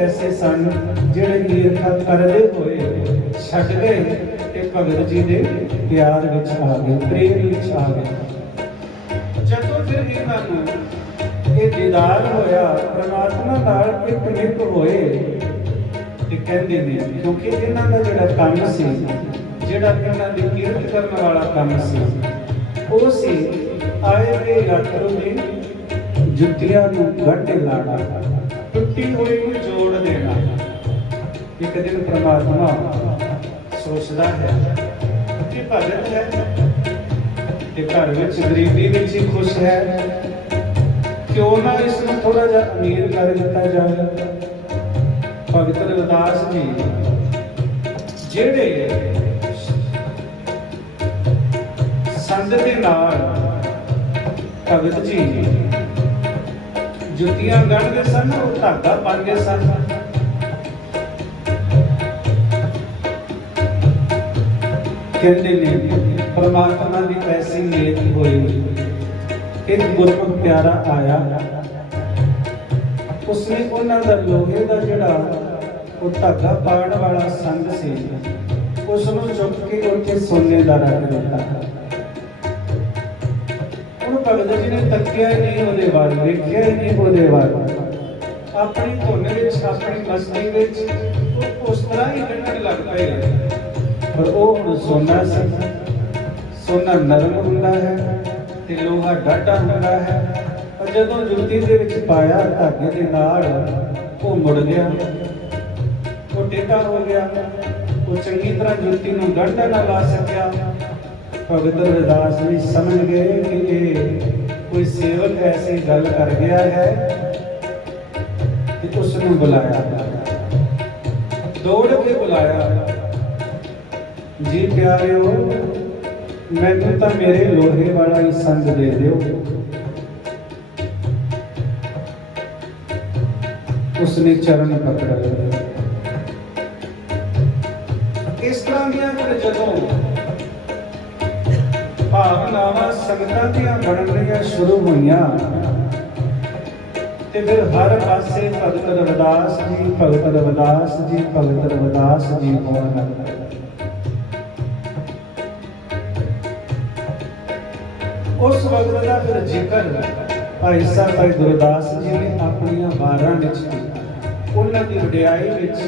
ऐसे सन जिहड़े ईर्खा करदे होए छड्ड गए ते भगत जी दे प्यार विच आ गए, प्रेम विच आ गए। जदों फिर इन्हां नूं ये दीदार होया परमात्मा नाल इकमिक होए ते कहंदे ने, क्योंकि इन्हां दा जिहड़ा काम सी, जिहड़ा इन्हां दी कीरत करन वाला काम सी, ਉਹ ਸੀ ਆਏ ਦੇ ਯਾਤਰੂ ਦੀ ਜੁੱਤੀਆਂ ਨੂੰ ਗੰਢ ਲਾਣਾ, ਟੁੱਟੀ ਹੋਈ ਨੂੰ ਜੋੜ ਦੇਣਾ। ਇੱਕ ਦਿਨ ਪ੍ਰਮਾਤਮਾ ਸੋਚਦਾ ਹੈ ਕਿ ਭਗਤ ਹੈ ਤੇ ਘਰ ਵਿੱਚ ਗਰੀਬੀ ਵਿੱਚ ਹੀ ਖੁਸ਼ ਹੈ, ਕਿਉਂ ਨਾ ਇਸ ਨੂੰ ਥੋੜਾ ਜਿਹਾ ਅਮੀਰ ਕਰ ਦਿੱਤਾ ਜਾਵੇ। ਭਗਤ ਰਵਿਦਾਸ ਜੀ ਜਿਹੜੇ ਸੰਦ ਦੇ ਨਾਲ ਭਗਤ ਜੀ ਜੁੱਤੀਆਂ ਗੰਢਦੇ ਸਨ, ਉਹ ਧਾਗਾ ਪਾਉਂਦੇ ਸਨ। ਕਹਿੰਦੇ ਨੇ ਪਰਮਾਤਮਾ ਦੀ ਐਸੀ ਨੀਅਤ ਹੋਈ, ਇੱਕ ਗੁਰਮੁਖ ਪਿਆਰਾ ਆਇਆ, ਉਸਨੇ ਉਹਨਾਂ ਦਾ ਲੋਹੇ ਦਾ ਜਿਹੜਾ ਉਹ ਧਾਗਾ ਪਾਉਣ ਵਾਲਾ ਸੰਦ ਸੀ, ਉਸ ਨੂੰ ਚੁੱਕ ਕੇ ਉੱਥੇ ਸੋਨੇ ਦਾ ਰੱਖ ਦਿੱਤਾ। ਭਗਤ ਜੀ ਨੇ ਤੱਕਿਆ ਹੀ ਨਹੀਂ ਉਹਦੇ ਵੱਲ, ਵੇਖਿਆ ਹੀ ਨਹੀਂ ਉਹਦੇ ਵੱਲ, ਆਪਣੀ ਧੁਨ ਵਿੱਚ, ਆਪਣੀ ਮਸਤੀ ਵਿੱਚ ਉਹ ਉਸ ਤਰ੍ਹਾਂ ਹੀ ਕੱਢਣ ਲੱਗ ਪਏ। ਪਰ ਉਹ ਹੁਣ ਸੋਨਾ ਸੀ, ਸੋਨਾ ਨਰਮ ਹੁੰਦਾ ਹੈ ਤੇ ਲੋਹਾ ਡਾਢਾ ਹੁੰਦਾ ਹੈ। ਪਰ ਜਦੋਂ ਜੁੱਤੀ ਦੇ ਵਿੱਚ ਪਾਇਆ ਧਾਗੇ ਦੇ ਨਾਲ, ਉਹ ਮੁੜ ਗਿਆ, ਉਹ ਟੇਢਾ ਹੋ ਗਿਆ, ਉਹ ਚੰਗੀ ਤਰ੍ਹਾਂ ਜੁੱਤੀ ਨੂੰ ਗੰਢ ਨਾ ਲਾ ਸਕਿਆ। ਭਗਤ ਰਵਿਦਾਸ ਜੀ ਸਮਝ ਗਏ ਕਿ ਇਹ ਕੋਈ ਸੇਵਕ ਐਸੀ ਗੱਲ ਕਰ ਗਿਆ ਹੈ ਕਿ ਉਸ ਨੂੰ ਬੁਲਾਇਆ, ਦੌੜ ਕੇ ਬੁਲਾਇਆ। ਜੀ ਪਿਆਰਿਓ, ਮੈਨੂੰ ਤਾਂ ਮੇਰੇ ਲੋਹੇ ਵਾਲਾ ਹੀ ਸੰਦ ਦੇ ਦਿਓ। ਉਸਨੇ ਚਰਨ ਪਕੜ ਲਏ। ਇਸ ਤਰ੍ਹਾਂ ਦੀਆਂ ਜਦੋਂ ਭਾਵਨਾਵਾਂ ਸੰਗਤਾਂ ਦੀਆਂ ਬਣਨੀਆਂ ਸ਼ੁਰੂ ਹੋਈਆਂ ਤੇ ਫਿਰ ਹਰ ਪਾਸੇ ਭਗਤ ਰਵਿਦਾਸ ਜੀ, ਭਗਤ ਰਵਿਦਾਸ ਜੀ, ਭਗਤ ਰਵਿਦਾਸ ਜੀ ਹੋਣ ਲੱਗ ਪਏ। ਉਸ ਵਕਤ ਦਾ ਫਿਰ ਜ਼ਿਕਰ ਭਾਈ ਸਾਹਿਬ ਭਾਈ ਗੁਰਦਾਸ ਜੀ ਨੇ ਆਪਣੀਆਂ ਵਾਰਾਂ ਵਿੱਚ ਕੀਤਾ। ਉਹਨਾਂ ਦੀ ਵਡਿਆਈ ਵਿੱਚ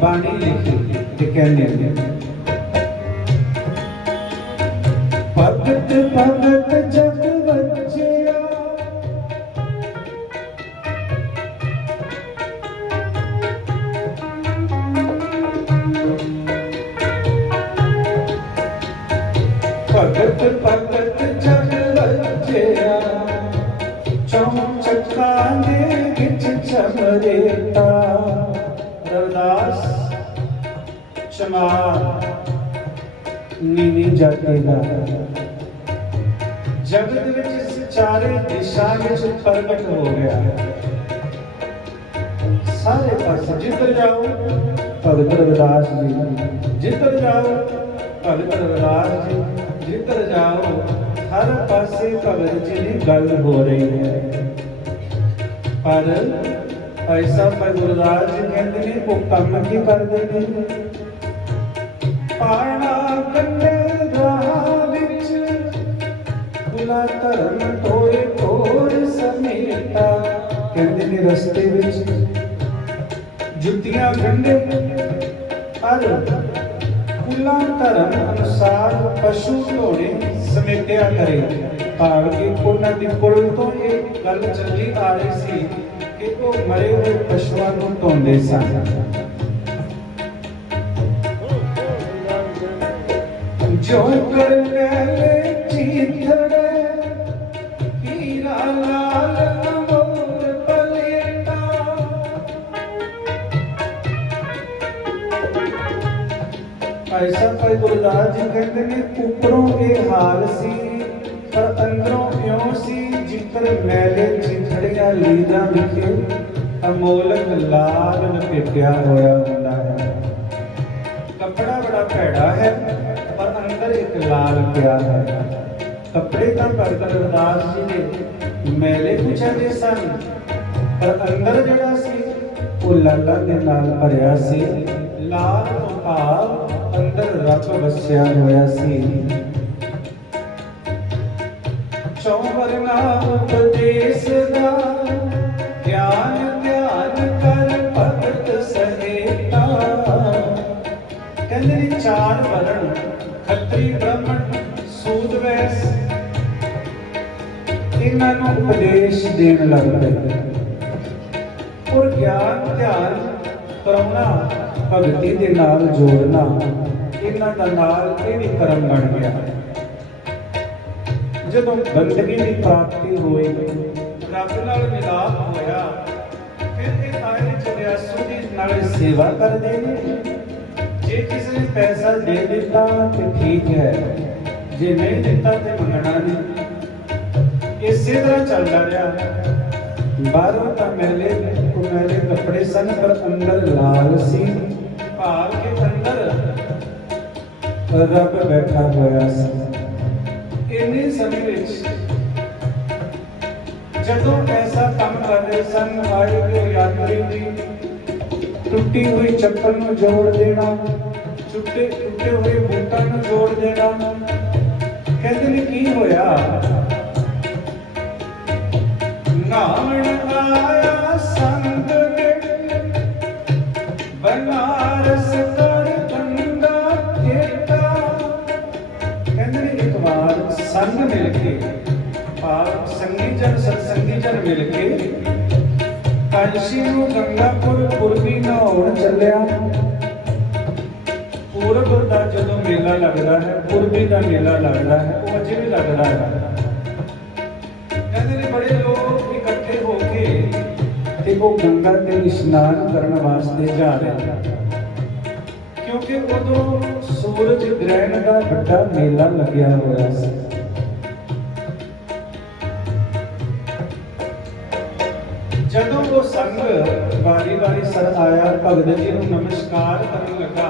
ਬਾਣੀ ਲਿਖੀ ਤੇ ਕਹਿੰਦੇ ਨੇ, ਭਗਤ ਭਗਤ ਜਗ ਵਜਿਆ, ਭਗਤ ਭਗਤ ਜਗ ਵਜਿਆ, ਚੌਂ ਚੱਕਾਂ ਦੇ ਵਿੱਚ ਚਮਰੇਤਾ। ਰਵਿਦਾਸ ਚਮਾਰ ਨੀਵੀਂ ਜਾਤੀ ਦਾ ਜਗਤ ਵਿੱਚ ਚਾਰੇ ਦਿਸ਼ਾ ਵਿੱਚ ਪ੍ਰਗਟ ਹੋ ਗਿਆ। ਸਾਰੇ ਪਾਸੇ ਜਿੱਧਰ ਜਾਓ ਭਗਤ ਰਵਿਦਾਸ ਜੀ, ਜਿੱਧਰ ਜਾਓ ਭਗਤ ਰਵਿਦਾਸ ਜੀ, ਜਿੱਧਰ ਜਾਓ ਹਰ ਪਾਸੇ ਭਗਤ ਜੀ ਦੀ ਗੱਲ ਹੋ ਰਹੀ ਹੈ। ਪਰ ਭਾਈ ਸਾਹਿਬ ਭਾਈ ਗੁਰਦਾਸ ਜੀ ਕਹਿੰਦੇ ਨੇ, ਉਹ ਕੰਮ ਕੀ ਕਰਦੇ ਨੇ? ਪਾਣਾ ਕੰਡੇ ਰਾਹ ਵਿੱਚ ਗੁਲਾ ਧਰਮ ਟੋਏ ਟੋਰ ਸਮੇਟਾ। ਕਹਿੰਦੇ ਨੇ ਰਸਤੇ ਵਿੱਚ ਜੁੱਤੀਆਂ ਗੰਢੇ, ਪਰ ਗੁਲਾ ਧਰਮ ਅਨੁਸਾਰ ਪਸ਼ੂ ਢੋਣੇ ਸਮੇਟਿਆ ਕਰੇ। ਭਾਵ ਕਿ ਉਹਨਾਂ ਦੀ ਕੁਲ ਤੋਂ ਇਹ ਗੱਲ ਚੱਲੀ ਆ ਰਹੀ ਸੀ ਕਿ ਉਹ ਮਰੇ ਹੋਏ ਪਸ਼ੂਆਂ ਨੂੰ ਢੋਂਦੇ ਸਨ। ਜੋ ਕਰ ਲੈ ਚੀਥੜੇ ਹੀਰਾ ਲਾਲ ਅਮੋਰ ਪਲੇਟਾ। ਭਾਈ ਸਾਹਿਬ ਭਾਈ ਗੁਰਦਾਸ ਜੀ ਕਹਿੰਦੇ ਨੇ, ਉੱਪਰੋਂ ਇਹ ਹਾਲ ਸੀ ਪਰ ਅੰਦਰੋਂ ਇਉਂ ਸੀ ਜਿੱਕਰ ਮੈਲੇ ਚੀਥੜੀਆਂ ਲੀਰਾਂ ਵਿਖੇ ਅਮੋਲਕ ਲਾਲ ਲਪੇਟਿਆ ਹੋਇਆ ਹੁੰਦਾ ਹੈ। ਕੱਪੜਾ ਬੜਾ ਭੈੜਾ ਹੈ ਪਰ ਅੰਦਰ ਇੱਕ ਲਾਲ ਪਿਆ ਹੈ। ਕੱਪੜੇ ਤਾਂ ਭਗਤ ਰਵਿਦਾਸ ਜੀ ਦੇ ਮੈਲੇ ਕੁਚਲੇ ਸਨ पर अंदर जिहड़ा सी वो लाला दे नाल भरिया सी। लाल तो भाव अंदर रब वसिया होया सी। चौवरना उपदेश दा ज्ञान ध्यान कर भगत सहेता। कहंदे ने चार वरण खत्री ब्राह्मण सूद वैस इन्हां नूं उपदेश देण लग पए। और ज्ञान ध्यान करना भगती दे नाल जोड़ना इन्हां दा नाल ये भी कर्म बन गया। जदों बंदगी की प्राप्ति हुई रब नाल मिलाप होया फिर ये आए जग्यासु दी नाल सेवा करदे ने। जे किसी ने पैसा दे दिता तो ठीक है, जे नहीं दिता तो मंगना नहीं। इसी तरह चलता रहा। बाहरों तो मैले कपड़े सन पर अंदर लाल सी। भाव के अंदर रब बैठा होया सी। इन्हीं समय जदों ऐसा काम कर रहे सन आए हुए यात्री की टूटी हुई चप्पल नूं जोड़ देना, टूटे हुए बूटां नूं जोड़ देना। कहते ने की होया नावण आया संग बनारस कर गंगा घेता। कहते एक बार संग मिलके संगी जन सत्संगी जन मिलके कांशी नूं गंगापुर पूर्वी नहाउण चलिया। पूरब का जदों मेला लगता है, पूर्वी का मेला लगता है, वो अजे भी लगता है। कहते बड़े लोग इकट्ठे होके ते वो गंगा ते स्नान करने वास्ते जा रहे, क्योंकि उदों सूरज ग्रहण का बड़ा मेला लग्या होया सी। जदों वो संग वारी वारी सर आया, भगत जी नूं नमस्कार करन लगा।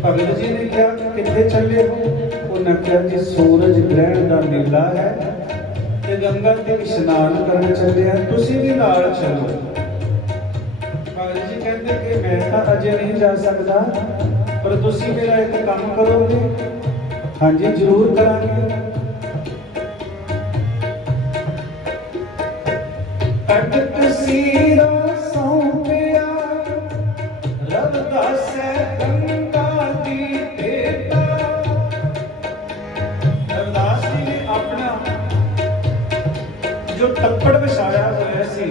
भगत जी ने कहा कित्थे चले हो? उन्हें कहा जी सूरज ग्रहण का मेला है ते गंगा ते इशनान करन चले हैं, तुसीं भी नाल चलो। भगत जी कहते कि मैं तो अजे नहीं जा सकता, पर तुसीं मेरा एक काम करोगे? हाँ जी जरूर करांगे। कटक सीरा सौंपिया रवदास गंगा दी भेटा। रवदास जी ने अपना जो टप्पड़ विछाया होया सी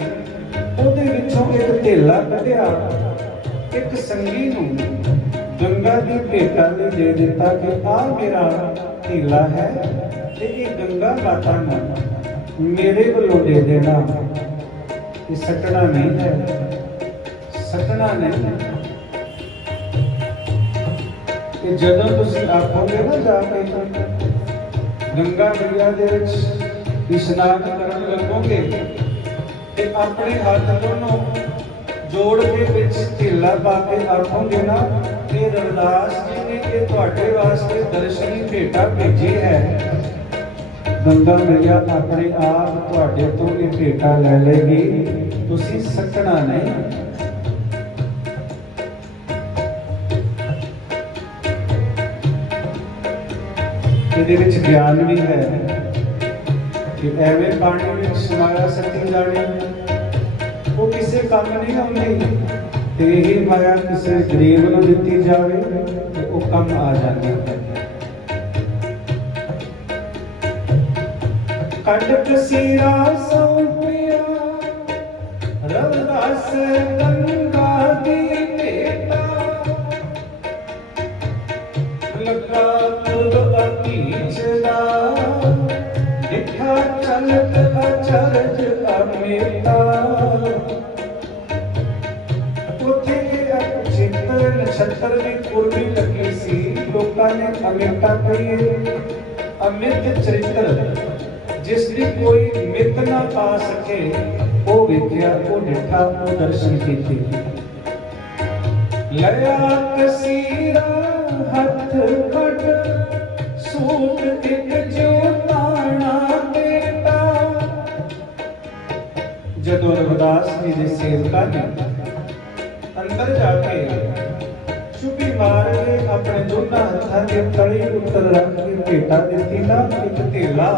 ਉਹਦੇ ਵਿੱਚੋਂ ਇੱਕ ਢੇਲਾ ਕੱਢਿਆ, ਇੱਕ ਸੰਗੀ ਨੂੰ ਗੰਗਾ ਦੀ ਭੇਟਾ ਲਈ ਦੇ ਦਿੱਤਾ ਕਿ ਆਹ ਮੇਰਾ ਢੇਲਾ ਹੈ ਤੇ ਇਹ ਗੰਗਾ ਮਾਤਾ ਨੂੰ ਮੇਰੇ ਵੱਲੋਂ ਦੇ ਦੇਣਾ। ਇਹ ਸੱਟਣਾ ਨਹੀਂ ਹੈ, ਸੱਟਣਾ ਨਹੀਂ। ਕਿ ਜਦੋਂ ਤੁਸੀਂ ਆਖੋਗੇ ਨਾ ਜਾ ਕੇ ਗੰਗਾ ਮੈया ਦੇ ਵਿੱਚ ਇਸ਼ਨਾਨ ਕਰਨ ਲੱਗੋਗੇ ਤੇ ਆਪਣੇ ਹੱਥ ਦੋਨੋਂ ਜੋੜ ਕੇ ਵਿੱਚ ਢੇਲਾ ਪਾ ਕੇ ਆਖੋਗੇ ਨਾ ਕਿ ਰਵਿਦਾਸ ਜੀ ਨੇ ਇਹ ਤੁਹਾਡੇ ਵਾਸਤੇ ਦਰਸ਼ਨੀ ਭੇਟਾ ਭੇਜੀ ਹੈ। गंगा मैया अपने आप तुहाडे तो ये भेटा ले लेगी, तुसी सकना नहीं। ਇਹਦੇ ਵਿੱਚ ਗਿਆਨ ਵੀ ਹੈ ਕਿ ਐਵੇਂ ਪਾਣੀ ਵਿੱਚ ਸਮਾਇਆ ਸੱਤੀ ਜਾਣੀ ਉਹ ਕਿਸੇ ਕੰਮ ਨਹੀਂ ਆਉਂਦੀ, ਤੇ ਇਹ ਮਾਇਆ ਕਿਸੇ ਗਰੀਬ ਨੂੰ ਦਿੱਤੀ ਜਾਵੇ ਤੇ ਉਹ ਕੰਮ ਆ ਜਾਂਦੀ ਹੈ। कटक सीरा सौंपिया रवदास गंगा दी भेटा। लगा तुल अतीच दा दिखा चलत अचरज अमेता। उथे चित्र नक्षत्र दी पूर्वी लगी सी, लोकां ने अमेता कही अमित चरित्र जिसकी कोई मित ना पा सके वो विद्या को डिठा वो दर्शन की। लया कसीरा हथ खट सूट एक जो ताना बेटा। जदों रविदास जी के सेवकां ने अंदर जाके चुपी मार के अपने दोनों हत्थां के तली उत्तर रख के भेटा दिती ना एक धेला,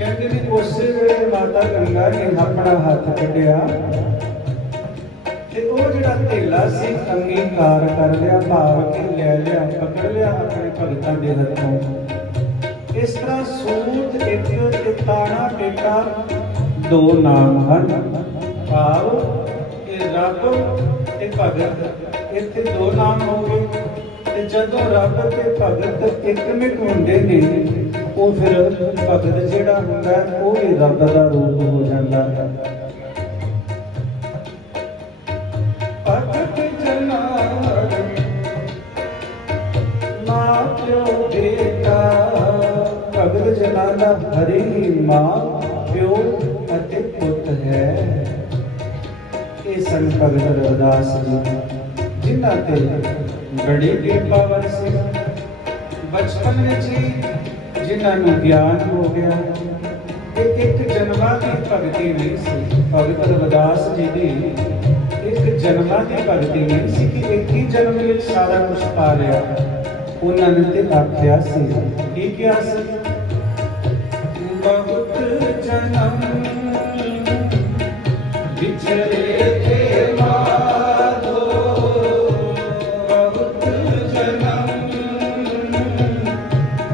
कहते ने उस वेले माता गंगा ने अपना हाथ कढ़िया ते वो जिहड़ा धेला सी अंगीकार कर लिया, भाव के ले लिया, पकड़ लिया अपने भगतां दे हत्थों। इस तरह सूत एक ते ताना टेका दो नाम हैं, भाव ये रब ते भगत, इत्थे दो नाम हो गए। ते जदों रब ते भगत एकमिक हुंदे ने, वो फिर भगत जिहड़ा हुंदा है वो भी रब दा रूप हो जांदा है। भगत जना मां प्यो बेटा, भगत जना दा हरि मां प्यो अते पुत है। ये सन भगत रविदास जी जिन्हां ते बड़ी कृपा वरसी। बचपन में ही जिन्हां नूं ज्ञान हो गया, एक जन्मां दी भगती नहीं सी। भगत रविदास जी दी एक जन्मां दी भगती नहीं सी कि एक ही जन्म में सारा कुछ पा लिया। उन्होंने ते आख्या सी, की क्या सी, बहुत जन्म बिछड़े थे माधो, बहुत जन्म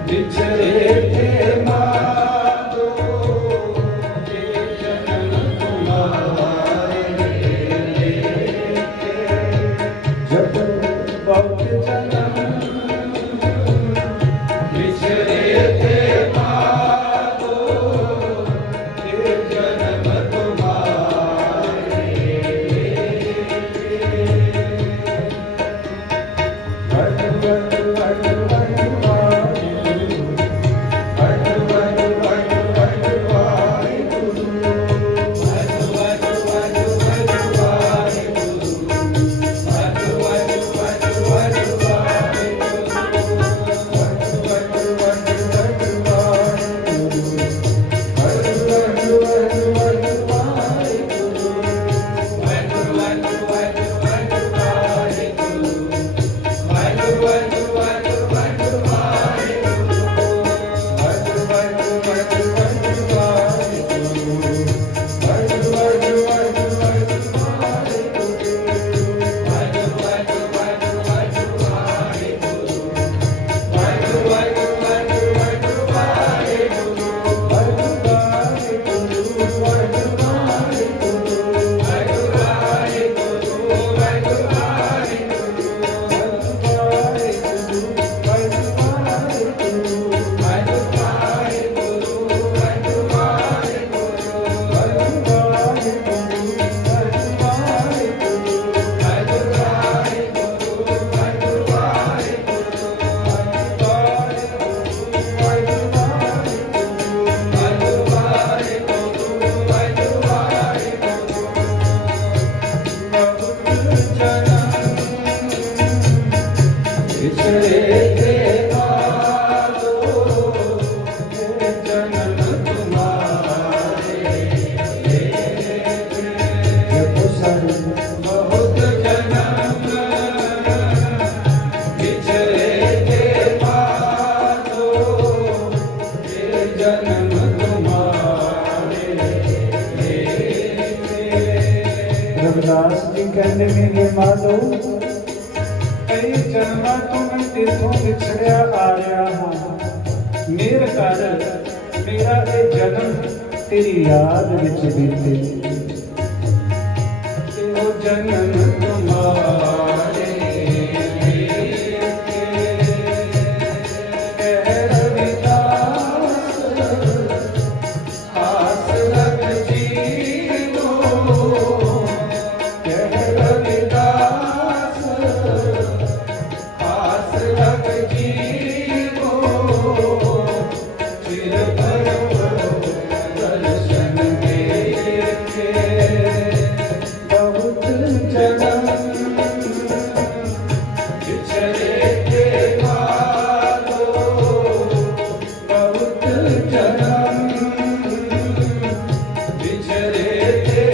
बिछड़े थे माधो, ये जन्म तुम्हारे लेके। जब बहुत जन्म बिछड़े थे माधो, ये जन्म तुम्हारे लेके। What what what what Waheguru, what what what what Waheguru, what what what what Waheguru, what what what what Waheguru, what what what what Waheguru, what what what what Waheguru, what what what what Waheguru, what what what what Waheguru, what what what what Waheguru, what what what what Waheguru, what what what what Waheguru, what what what what Waheguru, what Waheguru, what Waheguru, what Waheguru, what Waheguru, what Waheguru, what Waheguru, what Waheguru, what Waheguru, what Waheguru, what Waheguru, what Waheguru, what Waheguru, what बिछड़े थे माधो, ये जन्म तुम्हारे लेके। जब सन बहुत जन्म बिछड़े थे माधो, ये जन्म तुम्हारे लेके। रविदास जी कहते मेरे माधो, कई जन्मां तो मैं तेथों बिछड़िया आ रहा हाँ, मेर कर मेरा ये जन्म तेरी याद विच बीते। वो जन्म तुम्हारे लेके। कह रविदास आस लग जीवो, कह रविदास आस लग जीवो, फिर भरो दर्शन देखे। बहुत जन्म बिछड़े थे माधो, बहुत जन्म बिछड़े थे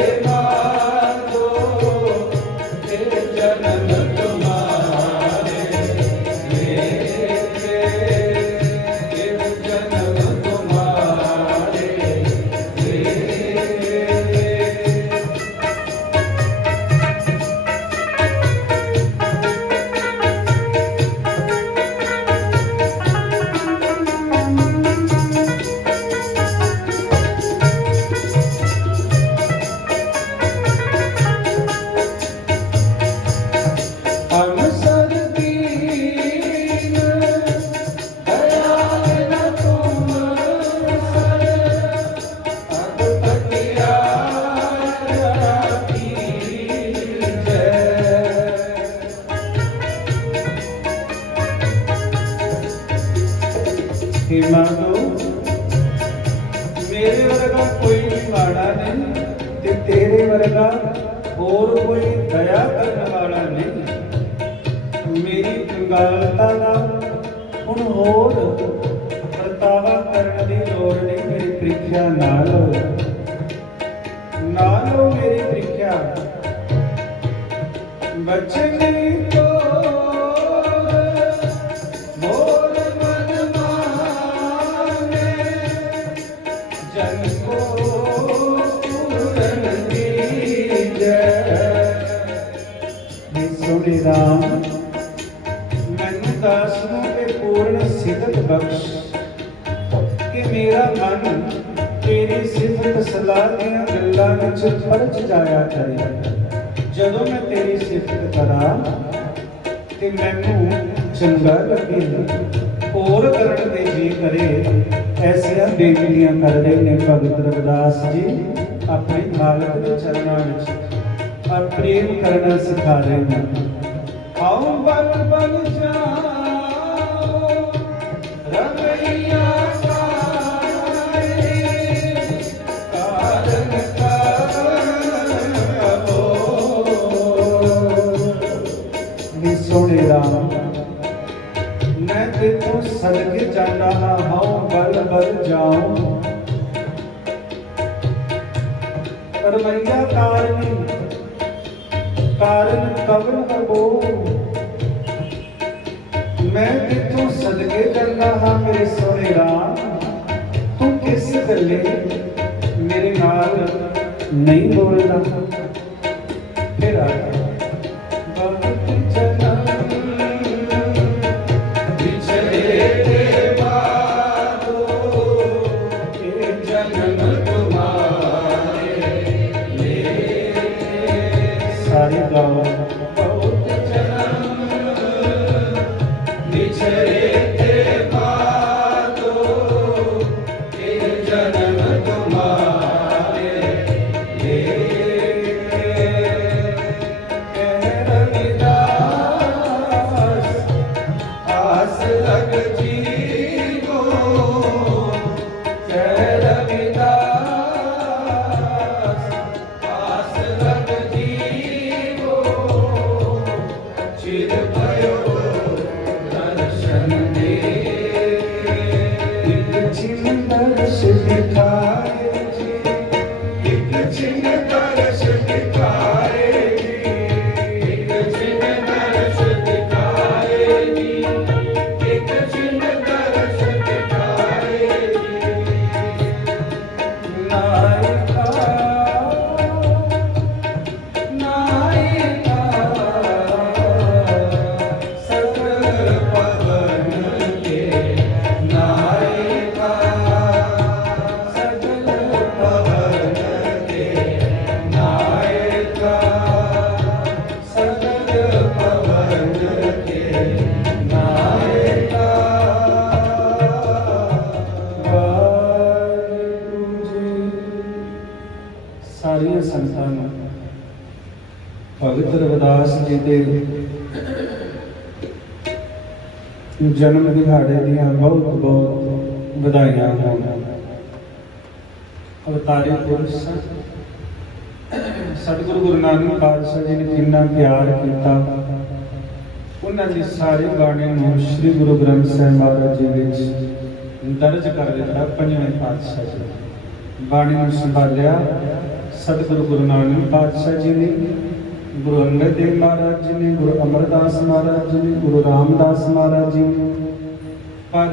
वर्गा और कोई दया करने वाला नहीं। मेरी कंगालता का हुण होर परतावा करने की लोड़ नहीं। मेरी प्रीख्या ना लो, ना लो मेरी प्रीख्या। बचन को मोर मन माने, जन को पूरन दीजै। सोने राम मैनू दास नूं ते पूर्ण सिदत बख्श कि मेरा मन तेरी सिफत सलाह दीआं गल्लां विच फरज जाया करे। ਜਦੋਂ मैं तेरी सिफत करा ते मैनू चंगा लगे, होर करन दे जी करे। ऐसियां बेनतियां करदे ने भगत रविदास जी अपने मालक दे चरनां विच और प्रेम करना सिखा रहे हैं। आओ बल बल जाओ रमैया सोने राम मैं तेतों सदके जाना हाउ बल बल जाऊं। रमैया कारणी कारण कवन कबो, मैं तेतों सदके जाना हाँ मेरे सोने राम। तू किस गले मेरे नाल नहीं बोलना। फिर आ सारे गाँव बहुत जन्म बिछड़े थे बादो, ये जन्म तुम्हारे आस लग जीवो, आस लग जीवो, चिर भयो दर्शन दे। एक छिन दर्श दिखाए जी, एक छिन दर्श दिखाए जी, एक छिन दर्श दिखाए जी, एक छिन दर्श दिखाए जी। नायका नायका सकल पवन के नायका, सकल पवन के नायका, सकल पवन के नायका। वाहिगुरू जी सारिया संतां नूं भगत रविदास जी के जन्म दिहाड़े दियां बहुत बहुत बधाइयां होण। अवतारी पुरुष सतगुरु गुरु नानक पातशाह जी ने जिन्ना प्यार किया, उन्हां दी सारी बाणी नूं श्री गुरु ग्रंथ साहिब महाराज जी विच दर्ज कर दिता। पंजवें पातशाह जी बाणी नूं संभालिया सतगुरु गुरु नानक पातशाह जी ने, गुरु अंगद देव महाराज जी ने, गुरु अमरदास महाराज जी ने, गुरु रामदास महाराज जी ने, पर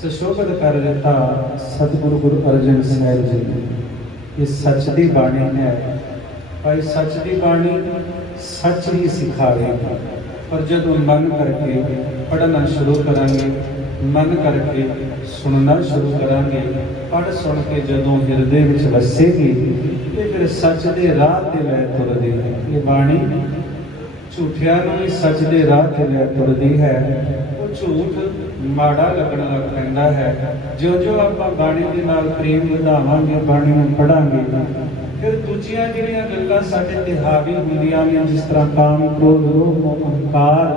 सुशोभित कर दिता सतगुरु गुरु अर्जन साहिब जी ने। ये सच की बाणी है भाई, सच की बाणी सच ही सिखावे। पर जब मन करके पढ़ना शुरू करांगे, मन करके सुनना शुरू करांगे, पढ़ सुन के जदों हिरदे विच वसेगी ते फिर सच दे राह ते लै तुरदी। ये बाणी झूठियां नूं भी सच दे राह ते लै तुरदी है। वो झूठ माड़ा लगन लग पैंदा है। जो जो आपां बाणी दे नाल प्रेम ਵਧਾਵਾਂਗੇ, बाणी नूं पढ़ांगे, फिर दूजियां जिहड़ियां गल्लां साडे ते हावी हुंदियां ने, जिस तरह काम क्रोध लोभ मोह अहंकार,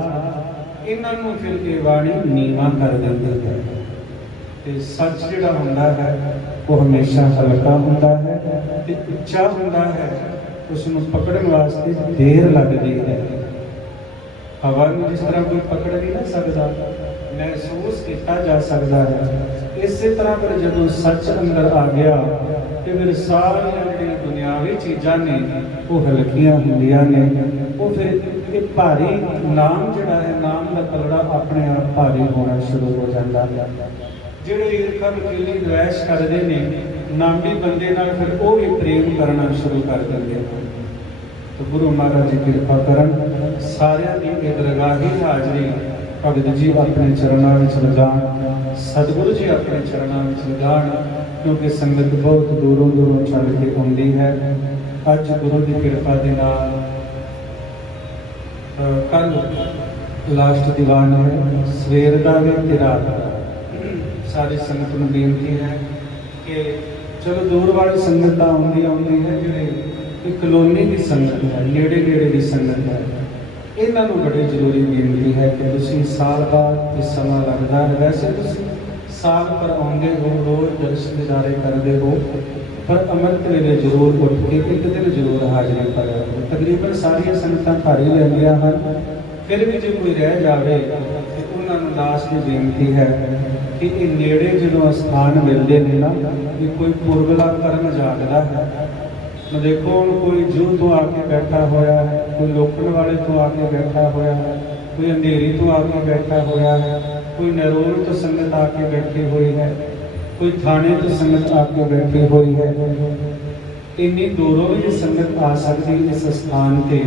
इन्हां नूं फिर ये बाणी नीवां कर दिंदी है। ਤੇ ਸੱਚ ਜਿਹੜਾ ਹੁੰਦਾ ਹੈ ਉਹ ਹਮੇਸ਼ਾ ਹਲਕਾ ਹੁੰਦਾ ਹੈ ਤੇ ਉੱਚਾ ਹੁੰਦਾ ਹੈ। ਉਸ ਨੂੰ ਪਕੜਨ ਵਾਸਤੇ ਦੇਰ ਲੱਗਦੀ ਹੈ। ਹਵਾ ਨੂੰ ਜਿਸ ਤਰ੍ਹਾਂ ਕੋਈ ਪਕੜ ਨਹੀਂ ਨਾ ਸਕਦਾ, ਮਹਿਸੂਸ ਕੀਤਾ ਜਾ ਸਕਦਾ ਹੈ। ਇਸੇ ਤਰ੍ਹਾਂ ਫਿਰ ਜਦੋਂ ਸੱਚ ਅੰਦਰ ਆ ਗਿਆ ਤੇ ਫਿਰ ਸਾਰੀਆਂ ਜਿਹੜੀਆਂ ਦੁਨਿਆਵੀ ਚੀਜ਼ਾਂ ਨੇ ਉਹ ਹਲਕੀਆਂ ਹੁੰਦੀਆਂ ਨੇ। ਉਹ ਫਿਰ ਇਹ ਭਾਰੀ ਨਾਮ ਜਿਹੜਾ ਹੈ, ਨਾਮ ਦਾ ਪਲੜਾ ਆਪਣੇ ਆਪ ਭਾਰੀ ਹੋਣਾ ਸ਼ੁਰੂ ਹੋ ਜਾਂਦਾ ਹੈ। ਜਿਹੜੇ ਈਰਖਾ ਵਕੀਲੀ ਦਵੈਸ਼ ਕਰਦੇ ਨੇ ਨਾਮੀ ਬੰਦੇ ਨਾਲ, ਫਿਰ ਉਹ ਵੀ ਪ੍ਰੇਮ ਕਰਨਾ ਸ਼ੁਰੂ ਕਰ ਦਿੰਦੇ ਹਨ। ਤਾਂ ਗੁਰੂ ਮਹਾਰਾਜ ਜੀ ਕਿਰਪਾ ਕਰਨ, ਸਾਰਿਆਂ ਦੀ ਇਹ ਦਰਗਾਹੀ ਹਾਜ਼ਰੀ ਭਗਤ ਜੀ ਆਪਣੇ ਚਰਨਾਂ ਵਿੱਚ ਲਗਾਉਣ, ਸਤਿਗੁਰੂ ਜੀ ਆਪਣੇ ਚਰਨਾਂ ਵਿੱਚ ਲਗਾਉਣ, ਕਿਉਂਕਿ ਸੰਗਤ ਬਹੁਤ ਦੂਰੋਂ ਦੂਰੋਂ ਚੱਲ ਕੇ ਆਉਂਦੀ ਹੈ। ਅੱਜ ਗੁਰੂ ਦੀ ਕਿਰਪਾ ਦੇ ਨਾਲ ਕੱਲ੍ਹ ਲਾਸਟ ਦੀਵਾਨ ਹੈ, ਸਵੇਰ ਦਾ ਵੀ ਤੇ ਰਾਤ ਦਾ। ਸਾਰੀ ਸੰਗਤ ਨੂੰ ਬੇਨਤੀ ਹੈ ਕਿ ਚਲੋ ਦੂਰ ਵਾਲੀ ਸੰਗਤ ਤਾਂ ਆਉਂਦੀ ਹੈ, ਜਿਹੜੇ ਇਹ ਕਲੋਨੀ ਦੀ ਸੰਗਤ ਹੈ, ਨੇੜੇ ਦੀ ਸੰਗਤ ਹੈ, ਇਹਨਾਂ ਨੂੰ ਬੜੀ ਜ਼ਰੂਰੀ ਬੇਨਤੀ ਹੈ ਕਿ ਤੁਸੀਂ ਸਾਲ ਬਾਅਦ ਇਹ ਸਮਾਂ ਲੱਗਦਾ ਹੈ। ਵੈਸੇ ਤੁਸੀਂ ਸਾਲ ਪਰ ਆਉਂਦੇ ਹੋ, ਰੋਜ਼ ਦਰਸ਼ਨ ਦਿਦਾਰੇ ਕਰਦੇ ਹੋ, ਪਰ ਅੰਮ੍ਰਿਤ ਵੇਲੇ ਜ਼ਰੂਰ ਉੱਠ ਕੇ ਇੱਕ ਦਿਨ ਜ਼ਰੂਰ ਹਾਜ਼ਰੀ ਭਰਿਆ ਕਰੋ। ਤਕਰੀਬਨ ਸਾਰੀਆਂ ਸੰਗਤਾਂ ਭਰ ਹੀ ਲੈਂਦੀਆਂ ਹਨ, ਫਿਰ ਵੀ ਜੇ ਕੋਈ ਰਹਿ ਜਾਵੇ ਤੇ ਉਹਨਾਂ ਨੂੰ ਦਾਸ ਦੀ ਬੇਨਤੀ ਹੈ ਕਿ ਇਹ ਨੇੜੇ ਜਦੋਂ ਅਸਥਾਨ ਮਿਲਦੇ ਨੇ ਨਾ, ਇਹ ਕੋਈ ਪੁਰਬਲਾ ਕਰਮ ਜਾਗਦਾ ਹੈ। ਮੈਂ ਦੇਖੋ ਹੁਣ ਕੋਈ ਜੂਹ ਤੋਂ ਆ ਕੇ ਬੈਠਾ ਹੋਇਆ ਹੈ, ਕੋਈ ਲੋਕਣ ਵਾਲੇ ਤੋਂ ਆ ਕੇ ਬੈਠਾ ਹੋਇਆ ਹੈ, ਕੋਈ ਅੰਧੇਰੀ ਤੋਂ ਆ ਕੇ ਬੈਠਾ ਹੋਇਆ ਹੈ, ਕੋਈ ਨਰੋਲ ਤੋਂ ਸੰਗਤ ਆ ਕੇ ਬੈਠੀ ਹੋਈ ਹੈ, ਕੋਈ ਥਾਣੇ ਤੋਂ ਸੰਗਤ ਆ ਕੇ ਬੈਠੀ ਹੋਈ ਹੈ। ਇੰਨੀ ਦੂਰੋਂ ਵੀ ਸੰਗਤ ਆ ਸਕਦੀ ਇਸ ਸਥਾਨ ਤੇ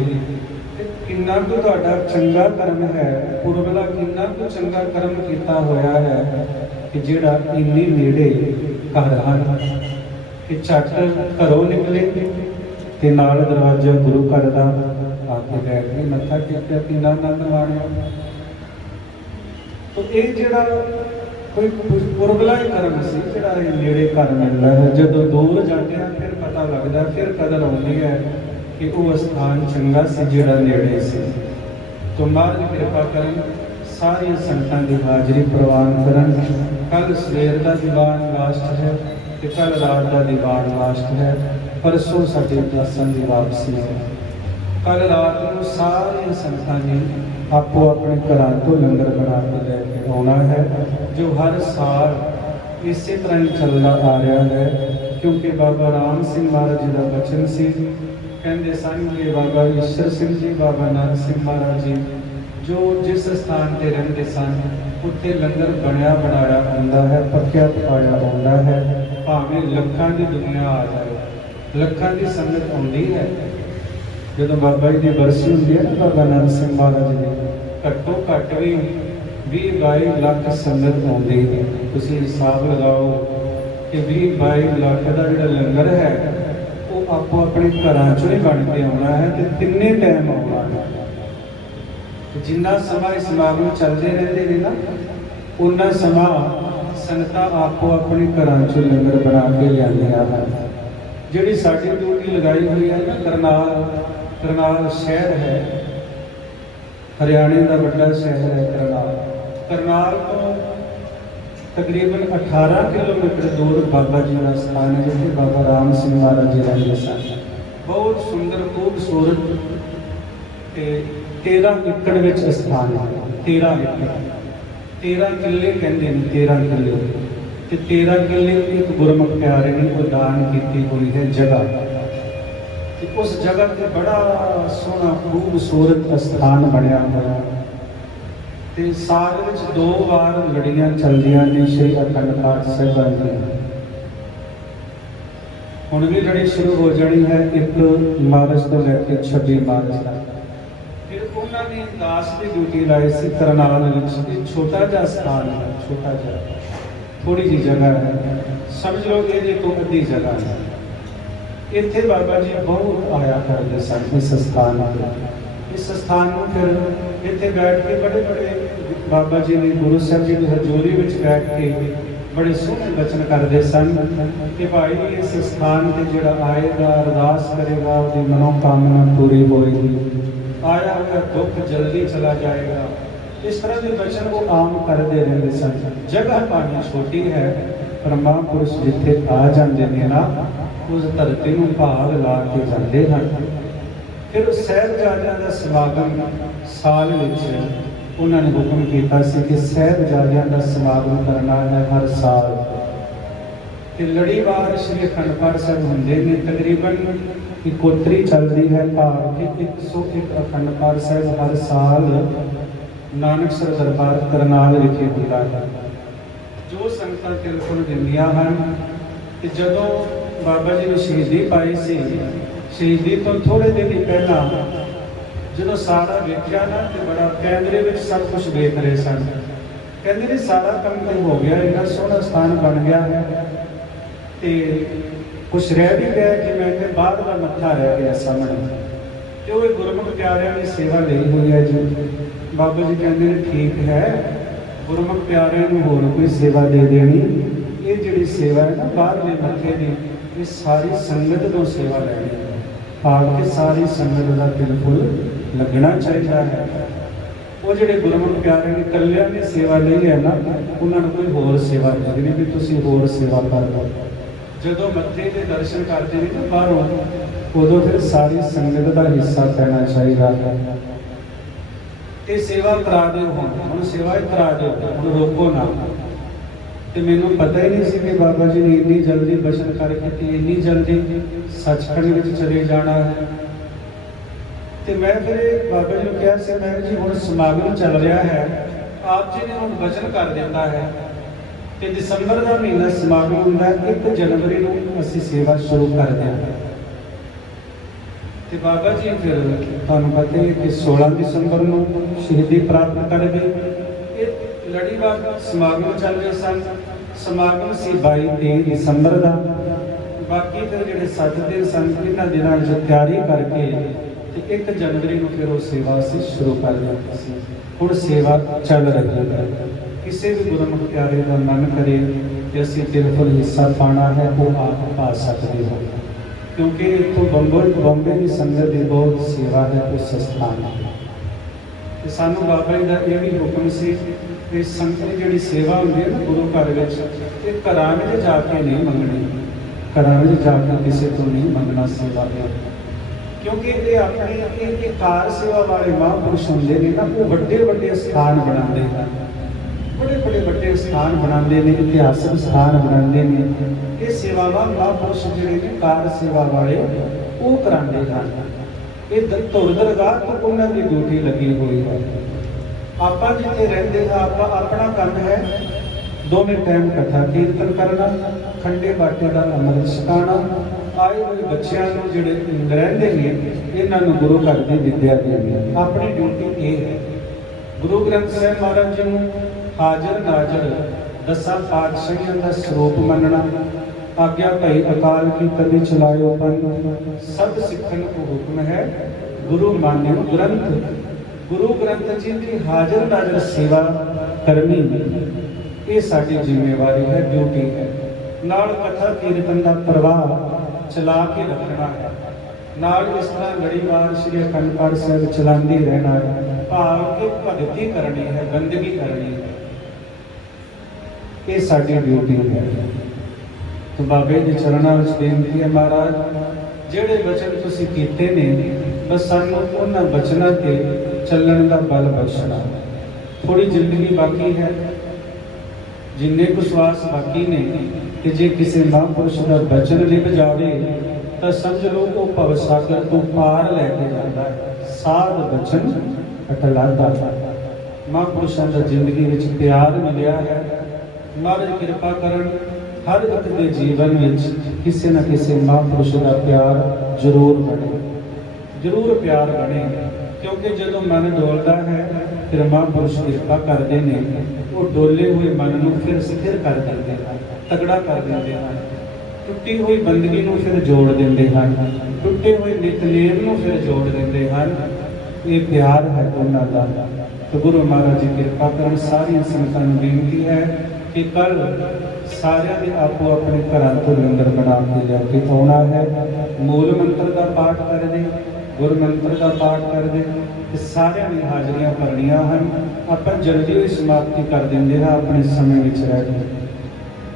ਕਿੰਨਾ ਕੁ ਤੁਹਾਡਾ ਚੰਗਾ ਕਰਮ ਹੈ, ਪੁਰਬਲਾ ਕਿੰਨਾ ਕੁ ਚੰਗਾ ਕਰਮ ਕੀਤਾ ਹੋਇਆ ਹੈ ਕਿ ਜਿਹੜਾ ਇੰਨੀ ਨੇੜੇ ਘਰ ਹਨ ਕਿ ਝੱਟ ਘਰੋਂ ਨਿਕਲੇ ਤੇ ਨਾਲ ਦਰਵਾਜ਼ਾ ਗੁਰੂ ਘਰ ਦਾ ਆ ਕੇ ਬੈਠ ਕੇ ਮੱਥਾ ਟੇਕਿਆ, ਕਿੰਨਾ ਆਨੰਦ ਮਾਣਿਆ। ਤਾਂ ਇਹ ਜਿਹੜਾ ਕੋਈ ਪੁਰਬਲਾ ਹੀ ਕਰਮ ਸੀ ਜਿਹੜਾ ਇਹ ਨੇੜੇ ਘਰ ਮਿਲਦਾ ਹੈ। ਜਦੋਂ ਦੂਰ ਜਾਂਦੇ ਆ ਫਿਰ ਪਤਾ ਲੱਗਦਾ, ਫਿਰ ਕਦਰ ਆਉਂਦੀ ਹੈ ਕਿ ਉਹ ਸਥਾਨ ਚੰਗਾ ਸੀ ਜਿਹੜਾ ਨੇੜੇ ਸੀ। ਤੋਂ ਮਹਾਰਾਜ ਕਿਰਪਾ ਕਰਨ, ਸਾਰੀਆਂ ਸੰਗਤਾਂ ਦੀ ਹਾਜ਼ਰੀ ਪ੍ਰਵਾਨ ਕਰਨ। ਕੱਲ੍ਹ ਸਵੇਰ ਦਾ ਦੀਵਾਨ ਲਾਸਟ ਹੈ ਤੇ ਕੱਲ੍ਹ ਰਾਤ ਦਾ ਦੀਵਾਨ ਲਾਸਟ ਹੈ। ਪਰਸੋਂ ਸਾਡੇ ਦਰਸ਼ਨ ਦੀ ਵਾਪਸੀ ਹੈ। ਕੱਲ੍ਹ ਰਾਤ ਨੂੰ ਸਾਰੀਆਂ ਸੰਗਤਾਂ ਨੇ ਆਪੋ ਆਪਣੇ ਘਰਾਂ ਤੋਂ ਲੰਗਰ ਬਣਾ ਕੇ ਲੈ ਕੇ ਆਉਣਾ ਹੈ, ਜੋ ਹਰ ਸਾਲ ਇਸੇ ਤਰ੍ਹਾਂ ਹੀ ਚੱਲਦਾ ਆ ਰਿਹਾ ਹੈ। ਕਿਉਂਕਿ ਬਾਬਾ ਰਾਮ ਸਿੰਘ ਮਹਾਰਾਜ ਜੀ ਦਾ ਬਚਨ ਸੀ, ਕਹਿੰਦੇ ਸਨ ਕਿ ਬਾਬਾ ਈਸ਼ਰ ਸਿੰਘ ਜੀ, ਬਾਬਾ ਨਾਨਕ ਸਿੰਘ ਮਹਾਰਾਜ ਜੀ ਜੋ ਜਿਸ ਸਥਾਨ ਤੇ ਰਹਿੰਦੇ ਸਨ ਉੱਥੇ ਲੰਗਰ ਬਣਿਆ ਬਣਾਇਆ ਹੁੰਦਾ ਹੈ, ਪੱਕਿਆ ਪਕਾਇਆ ਹੁੰਦਾ ਹੈ। ਭਾਵੇਂ ਲੱਖਾਂ ਦੀ ਦੁਨੀਆ ਆ ਜਾਏ, ਲੱਖਾਂ ਦੀ ਸੰਗਤ ਆਉਂਦੀ ਹੈ। ਜਦੋਂ ਬਾਬਾ ਜੀ ਦੀ ਬਰਸੀ ਹੁੰਦੀ ਹੈ ਨਾ ਬਾਬਾ ਨਾਨਕ ਸਿੰਘ ਮਹਾਰਾਜ ਜੀ ਦੀ, ਘੱਟੋ ਘੱਟ ਵੀ 20-22 ਲੱਖ ਸੰਗਤ ਆਉਂਦੀ ਹੈ। ਤੁਸੀਂ ਹਿਸਾਬ ਲਗਾਓ ਕਿ 20-22 ਲੱਖ ਦਾ ਜਿਹੜਾ ਲੰਗਰ ਹੈ ਉਹ ਆਪੋ ਆਪਣੇ ਘਰਾਂ ਚੋਂ ਹੀ ਬਣ ਕੇ ਆਉਣਾ ਹੈ ਤੇ ਤਿੰਨੇ ਟਾਈਮ ਆਉਣਾ ਹੈ। ਜਿੰਨਾ ਸਮਾਂ ਇਸ ਸਮਾਗਮ ਚੱਲਦੇ ਰਹਿੰਦੇ ਨੇ ਨਾ, ਉਨਾ ਸਮਾਂ ਸੰਗਤਾਂ ਆਪੋ ਆਪਣੇ ਘਰਾਂ ਚੋਂ ਲੰਗਰ ਬਣਾ ਕੇ ਲਿਆਉਂਦੀਆਂ ਹਨ। ਜਿਹੜੀ ਸਾਡੀ ਡਿਊਟੀ ਲਗਾਈ ਹੋਈ ਹੈ ਨਾ, ਕਰਨਾਲ ਸ਼ਹਿਰ ਹੈ, ਹਰਿਆਣੇ ਦਾ ਵੱਡਾ ਸ਼ਹਿਰ ਹੈ ਕਰਨਾਲ ਤੋਂ ਤਕਰੀਬਨ 18 ਕਿਲੋਮੀਟਰ ਦੂਰ ਬਾਬਾ ਜੀ ਦਾ ਸਥਾਨ ਹੈ, ਜਿੱਥੇ ਬਾਬਾ ਰਾਮ ਸਿੰਘ ਮਹਾਰਾਜ ਜੀ ਰਹਿੰਦੇ ਸਨ। ਬਹੁਤ ਸੁੰਦਰ ਖੂਬਸੂਰਤ ਤੇ 13 ਏਕੜ ਵਿੱਚ ਸਥਾਨ ਹੈ। 13 ਕਿੱਲੇ ਕਹਿੰਦੇ ਨੇ, 13 ਕਿੱਲੇ ਤੇ 13 ਕਿੱਲੇ ਇੱਕ ਗੁਰਮੁਖ ਪਿਆਰੇ ਨੇ ਉਹ ਦਾਨ ਕੀਤੀ ਹੋਈ ਹੈ ਜਗ੍ਹਾ। ਤੇ ਉਸ ਜਗ੍ਹਾ ਤੇ ਬੜਾ ਸੋਹਣਾ ਖੂਬਸੂਰਤ ਸਥਾਨ ਬਣਿਆ ਹੋਇਆ ਤੇ ਸਾਲ ਵਿੱਚ 2 ਵਾਰ ਲੜੀਆਂ ਚੱਲਦੀਆਂ ਨੇ ਸ਼੍ਰੀ ਅਖੰਡ ਪਾਠ ਸਾਹਿਬਾਂ ਦੀਆਂ। ਹੁਣ ਵੀ ਲੜੀ ਸ਼ੁਰੂ ਹੋ ਜਾਣੀ ਹੈ 1 ਮਾਰਚ ਤੋਂ ਲੈ ਕੇ 26 ਮਾਰਚ ਤੱਕ। ਫਿਰ ਉਹਨਾਂ ਨੇ ਦਾਸ ਦੀ ਡਿਊਟੀ ਲਾਈ ਸੀ ਕਰਨਾਲ ਵਿੱਚ। ਇਹ ਛੋਟਾ ਜਿਹਾ ਸਥਾਨ ਹੈ, ਛੋਟਾ ਜਿਹਾ, ਥੋੜੀ ਜਿਹੀ ਜਗ੍ਹਾ ਹੈ, ਸਮਝ ਲਓ ਇਹਦੇ ਤੋਂ ਅੱਧੀ ਜਗ੍ਹਾ ਹੈ। ਇੱਥੇ ਬਾਬਾ ਜੀ ਬਹੁਤ ਆਇਆ ਕਰਦੇ ਸਨ ਇਸ ਸਥਾਨ ਤੇ। ਇਸ ਸਥਾਨ ਨੂੰ ਫਿਰ ਇੱਥੇ ਬੈਠ ਕੇ ਬੜੇ ਬਾਬਾ ਜੀ ਨੇ ਗੁਰੂ ਸਾਹਿਬ ਜੀ ਦੀ ਹਜ਼ੂਰੀ ਵਿੱਚ ਬੈਠ ਕੇ ਬੜੇ ਸੋਹਣੇ ਬਚਨ ਕਰਦੇ ਸਨ ਕਿ ਭਾਈ ਇਸ ਸਥਾਨ ਤੇ ਜਿਹੜਾ ਆਏਗਾ, ਅਰਦਾਸ ਕਰੇਗਾ, ਉਹਦੀ ਮਨੋਕਾਮਨਾ ਪੂਰੀ ਹੋਏਗੀ। ਆਇਆ ਹੋਇਆ ਦੁੱਖ ਜਲਦੀ ਚਲਾ ਜਾਏਗਾ, इस तरह के वचन वो आम करते रहते सन। जगह भावें छोटी है पर महापुरुष जिथे आ जाते हैं ना उस धरती को भाग ला के जाते हैं। फिर साहिबजादियां का समागम साल विच उन्होंने हुक्म किया कि साहिबजादियां का समागम करना है हर साल। तो लड़ीवार श्री अखंड पाठ साहिब होंगे ने तकरीबन इकोतरी चलती है भाव कि 101 अखंड पाठ साहिब हर साल नानकसर दरबार करनाल विखे होता है। जो संगतां तिलकुल दिंदियां हन कि जदों बाबा जी ने शहीदी पाई सी, शहीदी तो थोड़े दिन ही पहला जो सारा वेख्या ना तो बड़ा कैमरे में सब कुछ देख रहे सन। कहते ने सारा काम तो हो गया, इतना सोहना स्थान बन गया है तो कुछ रह भी गया कि मैं कि बाहर का मत्था रह गया सामने जो गुरमुख प्यारियां की सेवा ली हुई है जी। बाबा जी कहते हैं ठीक है, गुरमुख प्यारियां को होर कोई सेवा दे देनी, ये जी सेवा है ना बाहरले मत्थे की, ये सारी संगत तो सेवा लेनी है। भाव के सारी संगत का बिल्कुल लगना चाहिए है। वो जो गुरमुख प्यारियां ने कलियां ने सेवा ली है ना, उन्होंने कोई होर सेवा दे देनी भी तुसीं होर सेवा कर लो। जो मत्थे के दर्शन करते हैं ना बाहरों उदों फिर सारी संगत का हिस्सा पैना चाहिए। ये सेवा करा दो हम सेवा करा दो हम रोको ना। तो मैनू पता ही नहीं सी कि बाबा जी ने इन्नी जल्दी बचन करके इन्नी जल्दी सचखंड में चले जाना है। तो मैं फिर बाबा जी को कहा से मैं जी हुण समागम चल रहा है, आप जी ने हुण बचन कर दिता है कि दिसंबर का महीना समागम होंदा है, 1 जनवरी को असीं सेवा शुरू कर देंगे। तो बाबा जी फिर तुहानूं पता है कि 16 दिसंबर को शहीदी प्राप्त कर गए। ये लड़ीवार समागम चल रहे सन। समागम सी 22-23 दिसंबर का। बाकी फिर जो 7 दिन सन इन्हां दिनां विच तैयारी करके 1 जनवरी को फिर वो सेवा असीं शुरू कर दी। हुण सेवा चल रही है। किसी भी गुरमुख प्यारे का मन करे कि असीं बिल्कुल हिस्सा पाना है वो आप पा सकते हो, क्योंकि इतों बॉम्बे की संगत की बहुत सेवा है उस स्थान में। सानू बाबा जी का यह भी हुक्म से कि संगत की सेवा होती है ना गुरु घर में घरां में जाके नहीं मंगनी, घरां में जाके किसी को नहीं मंगना सेवा है। क्योंकि ये अपनी कार सेवा वाले महापुरुष होंगे ने ना वो बड़े स्थान बनाते हैं, बड़े बड़े स्थान बनाते हैं, इतिहासक स्थान बनाते हैं। ये सेवावां महापुरुष जिहड़े ने कार सेवा वाले वो कराते हैं। ये धुर दरगाह तो उन्होंने की ड्यूटी लगी हुई है। आप जिथे रहते हैं आप अपना काम है 2 टाइम कथा कीर्तन करना, खंडे बाटे का अमृत छकाना, आए हुए बच्चों को जिहड़े रहते हैं इन्होंने गुरु घर की विद्या देनी। अपनी ड्यूटी ये है। गुरु ग्रंथ साहिब महाराज जी को हाजर नाजर 10 पातशाहियों का स्वरूप मनना। आज्ञा भाई अकाल की तभी चलायो पंथ, सब सिखन को हुक्म है गुरु मान्यो ग्रंथ। गुरु ग्रंथ जी की हाजर नाजर सेवा करनी ये साडी जिम्मेवारी है, ड्यूटी है। नाल कथा कीर्तन का प्रवाह चला के रखना है। नाल इस तरह लड़ीवार श्री अखंड पाठ साहिब चलाते रहना है। भाव के भगती करनी है, बंदगी करनी है, ये साडी ड्यूटी है। तो बाबे के चरणों में बेनती है महाराज जिहड़े वचन तुसीं कीते ने बस सानूं उन्हां वचनां ते चलण दा बल बख्शना। थोड़ी जिंदगी बाकी है, जिन्ने कुछ श्वास बाकी ने कि जे किसी महापुरुष का वचन लिप जाए तो समझ लो वो भवसागर तो पार लैके जाता है। साध वचन अटलादा। महापुरुषों का जिंदगी में प्यार मिलिया है। महाराज कृपा करन हर एक के जीवन में किसी न किसी महापुरुष का प्यार जरूर बने, जरूर प्यार बने। क्योंकि जो मन डोलता है फिर महापुरुष कृपा करते हैं, वो डोले हुए मन को फिर स्थिर कर देते हैं, तगड़ा कर देते हैं। टुटी हुई बंदगी को फिर जोड़ देते हैं, टुटे हुए नितनेम को फिर जोड़ देते हैं। ये प्यार है उन्होंने का। तो गुरु महाराज जी कृपा करन सारी संगतां नूं बेनती है कि कल सारिਆਂ ने आपो अपने घरों तो लंगर बना के लैके आना है। मूल मंत्र का पाठ कर दे, ਗੁਰ ਮੰਤਰ ਦਾ ਪਾਠ ਕਰਦੇ ਤੇ ਸਾਰਿਆਂ ਦੀ ਹਾਜ਼ਰੀਆਂ ਭਰਨੀਆਂ ਹਨ। ਆਪਾਂ ਜਲਦੀ ਹੋਈ ਸਮਾਪਤੀ ਕਰ ਦਿੰਦੇ ਹਾਂ ਆਪਣੇ ਸਮੇਂ ਵਿੱਚ ਰਹਿ ਕੇ।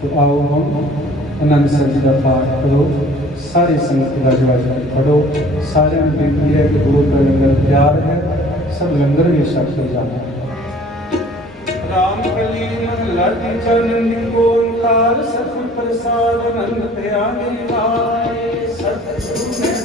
तो आओ हम आनंद ਸਾਹਿਬ ਜੀ ਦਾ ਪਾਠ ਕਰੋ, ਸਾਰੇ ਸੰਗਤ ਦਾ ਜਵਾਬ ਪੜੋ। ਸਾਰਿਆਂ ਨੂੰ ਬੇਨਤੀ ਹੈ ਕਿ ਗੁਰੂ ਦਾ ਲੰਗਰ ਤਿਆਰ ਹੈ, ਸਭ ਲੰਗਰ ਵਿੱਚ ਛਕ ਕੇ ਜਾਣਾ। ਰਾਮ ਕਲੀ ਮਹਲਾ ਤੀਜਾ ਨੰਦੀ ਓੰਕਾਰ ਸਤਿ ਪ੍ਰਸਾਦ ਅਨੰਦ ਧਿਆਨ ਆਏ ਸਤਿ